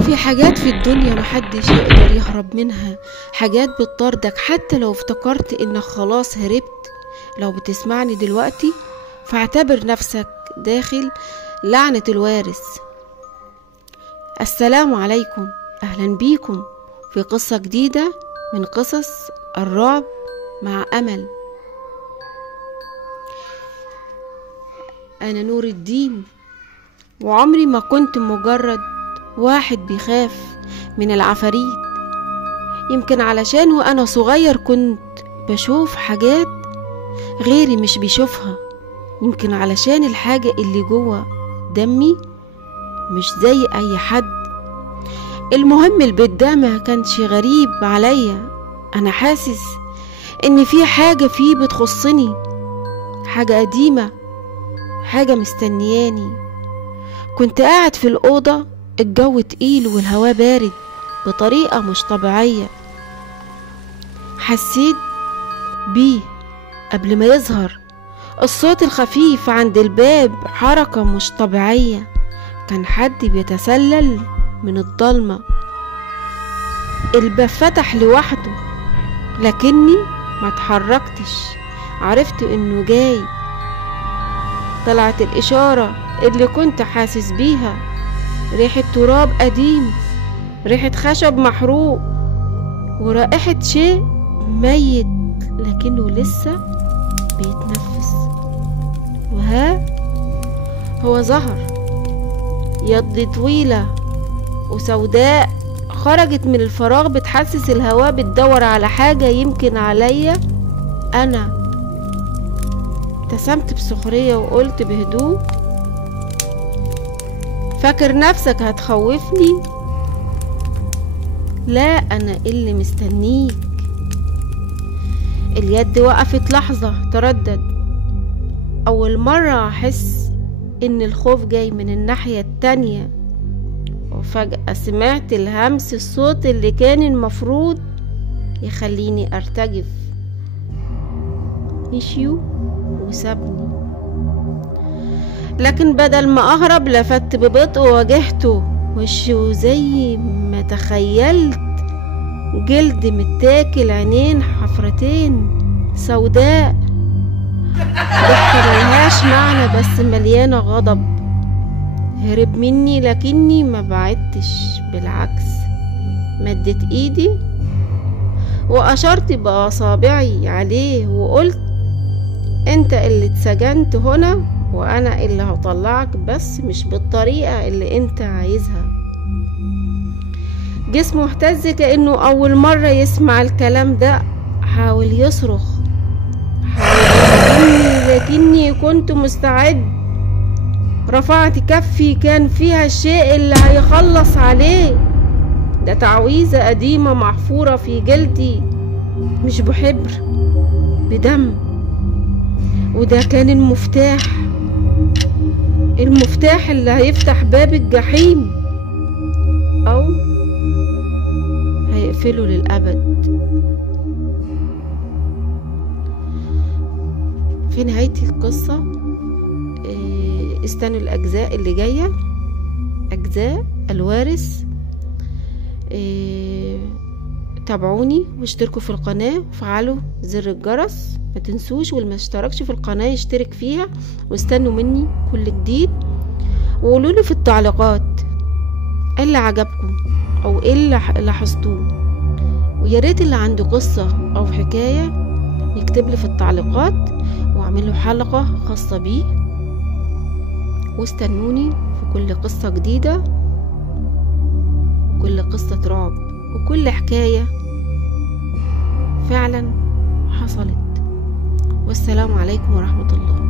في حاجات في الدنيا محدش يقدر يهرب منها، حاجات بتطاردك حتى لو افتكرت انك خلاص هربت. لو بتسمعني دلوقتي فاعتبر نفسك داخل لعنة الوارث. السلام عليكم، اهلا بيكم في قصة جديدة من قصص الرعب مع امل. انا نور الدين، وعمري ما كنت مجرد واحد بيخاف من العفاريت. يمكن علشان وانا صغير كنت بشوف حاجات غيري مش بيشوفها، يمكن علشان الحاجة اللي جوه دمي مش زي اي حد. المهم البيت ده ما كانش غريب عليا، انا حاسس ان في حاجة فيه بتخصني، حاجة قديمة، حاجة مستنياني. كنت قاعد في الأوضة، الجو تقيل والهواء بارد بطريقة مش طبيعية. حسيت بيه قبل ما يظهر. الصوت الخفيف عند الباب حركة مش طبيعية، كان حد بيتسلل من الضلمة. الباب فتح لوحده لكني ما اتحركتش، عرفت انه جاي. طلعت الإشارة اللي كنت حاسس بيها، ريحة تراب قديم، ريحة خشب محروق، ورائحة شيء ميت لكنه لسه بيتنفس. وها هو ظهر، يد طويلة وسوداء خرجت من الفراغ بتحسس الهواء بتدور على حاجة، يمكن عليا أنا. ابتسمت بسخرية وقلت بهدوء: فاكر نفسك هتخوفني؟ لا، أنا اللي مستنيك. اليد وقفت لحظة، تردد. أول مرة أحس إن الخوف جاي من الناحية التانية، وفجأة سمعت الهمس، الصوت اللي كان المفروض يخليني أرتجف. مشيوا وسابني، لكن بدل ما أهرب لفت ببطء وواجهته. وشه زي ما تخيلت، جلد متاكل، عينين حفرتين سوداء، ضحكة ملهاش معنى بس مليانة غضب. هرب مني لكني ما بعدتش، بالعكس مدت ايدي وأشرت بأصابعي عليه وقلت: انت اللي اتسجنت هنا، وانا اللي هطلعك، بس مش بالطريقة اللي انت عايزها. جسمه اهتز كأنه اول مرة يسمع الكلام ده. حاول يصرخ، حاول يهاجمني لكني كنت مستعد. رفعت كفي، كان فيها الشيء اللي هيخلص عليه. ده تعويذة قديمة محفورة في جلدي، مش بحبر، بدم. وده كان المفتاح اللي هيفتح باب الجحيم أو هيقفله للأبد. في نهاية القصة استنوا الأجزاء اللي جاية، أجزاء الوارث. تابعوني واشتركوا في القناة وفعلوا زر الجرس، ما تنسوش، واللي ما اشتركش في القناة يشترك فيها، واستنوا مني كل جديد. وقولوا لي في التعليقات ايه اللي عجبكم او ايه اللي لاحظتوه، ويا ريت اللي عنده قصة او حكاية يكتب لي في التعليقات واعمل له حلقة خاصة بيه. واستنوني في كل قصة جديدة، وكل قصة رعب، وكل حكاية فعلا حصلت. والسلام عليكم ورحمة الله.